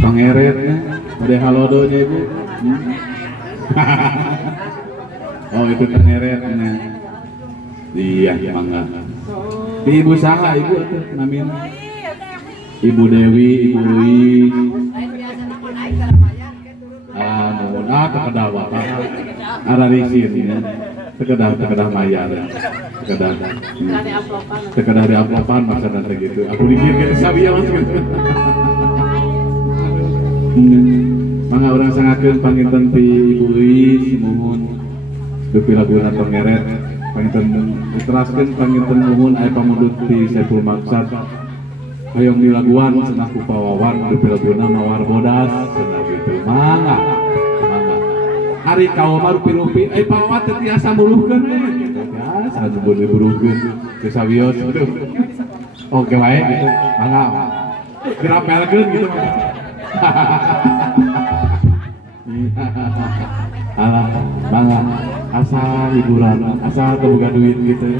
Pangeretnya, ada halodonya ibu. Oh itu pangeretnya. Iya, mangga. Di ibu saha ibu tuh namanya. Ibu Dewi, Ibu Luis. Terkedawa. Ada risin ya. Terkedah mayar. Terkedah di amploppan maksudnya gitu. Aku dikir kayak sabia langsung. Mangga orang sangatkeun panginten ti Ibu Luis mohon dupi laguna Pangeret panginten diteraskeun panginten mohon aya pamundut ti Saiful Maksad hoyong dilaguan cenah ku pawawan dupi laguna Mawar Bodas cenah kitu mangga hari kaomar rupi-rupi pawawan teu tiasa muluhkeun kitu ya sanumpun diburuhkeun geus sawios kitu oke wae gitu mangga dirapelkeun gitu alah bangga asal hiburan asal kebuka duit gitu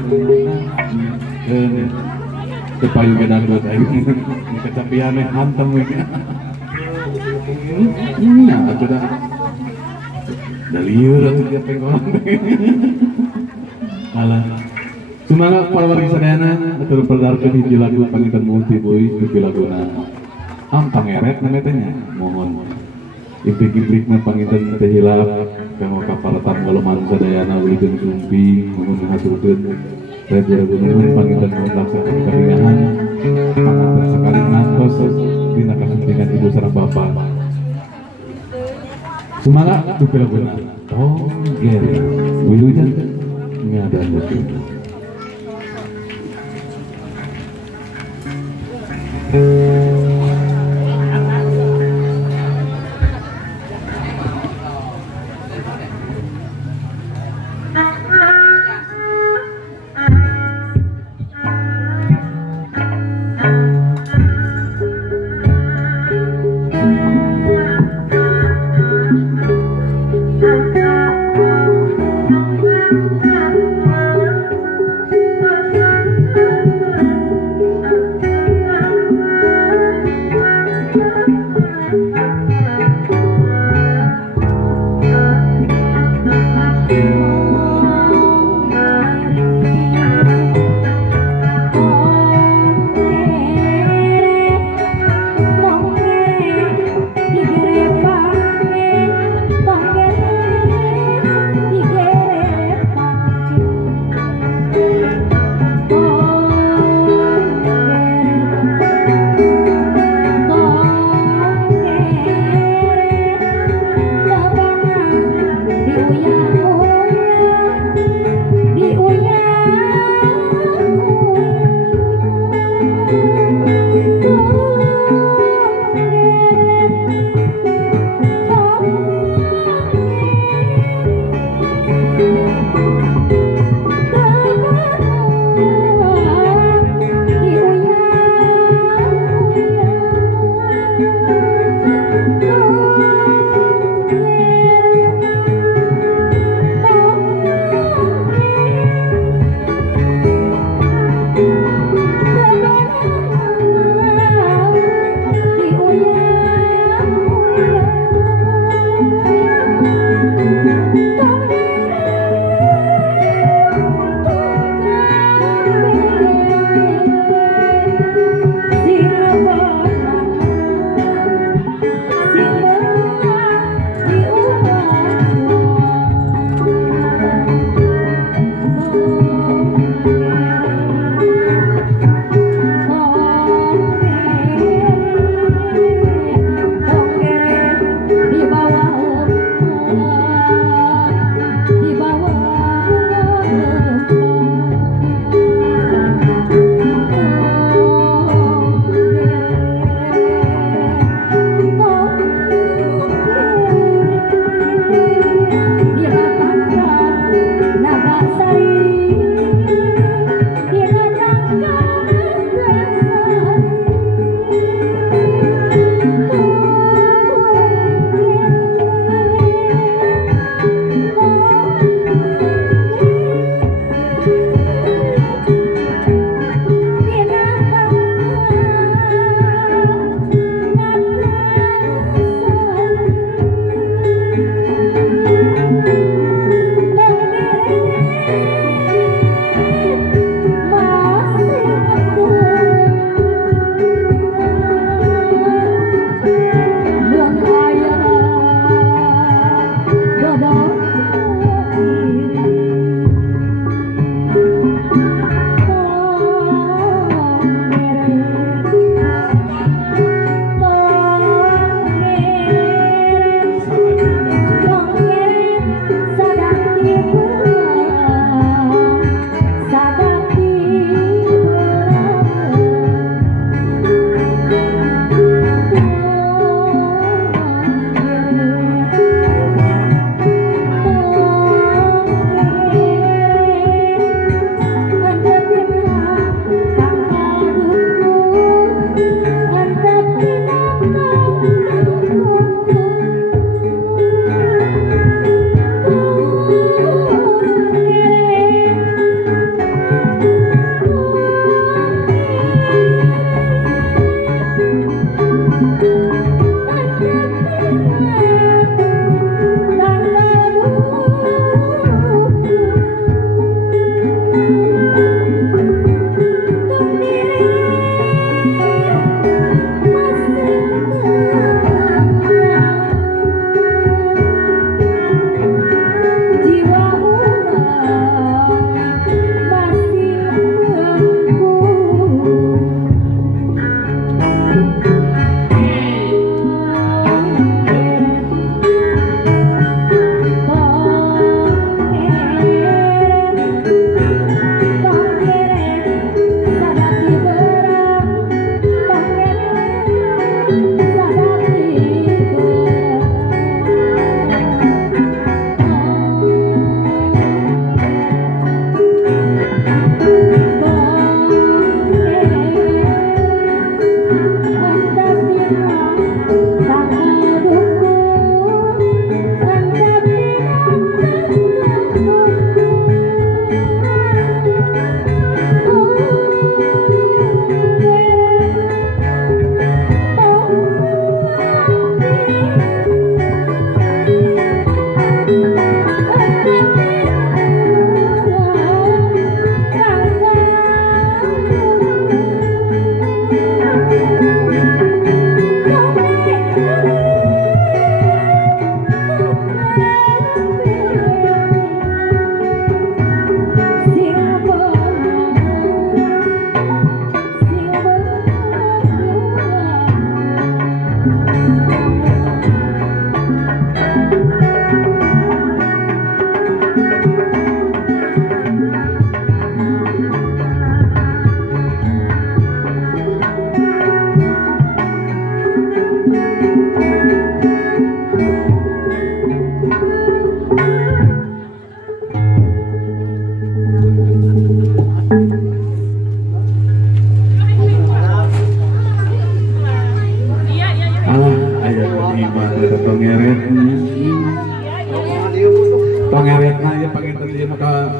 kepayu gedang buat aing kecapian hantem gitu nah atuh dah lieur atuh dia pengolan alah semoga para wargi sadayana atur perdarkeun hiji lagu panginten multi boys dupi laguna Pangeret nametanya mohon impik-impikna panginten teh hilaf kanggo kapalatan galoman sadayana wilikeun sumpi mohon ngaturkeun redaya gunung panginten laksakan karingahan panganten sekali ngantos dina kasuntingan ibu sareng bapa semangat dupi laguna oh gere wilujan ngadan itu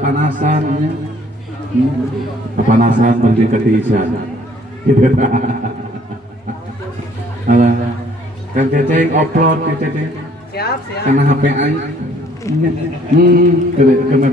kepanasan ya. Kepanasan penting ketiisan gitu. Alah kan Ceceng upload ke Ceceng Siap, siap. karena HP aing. Kemepen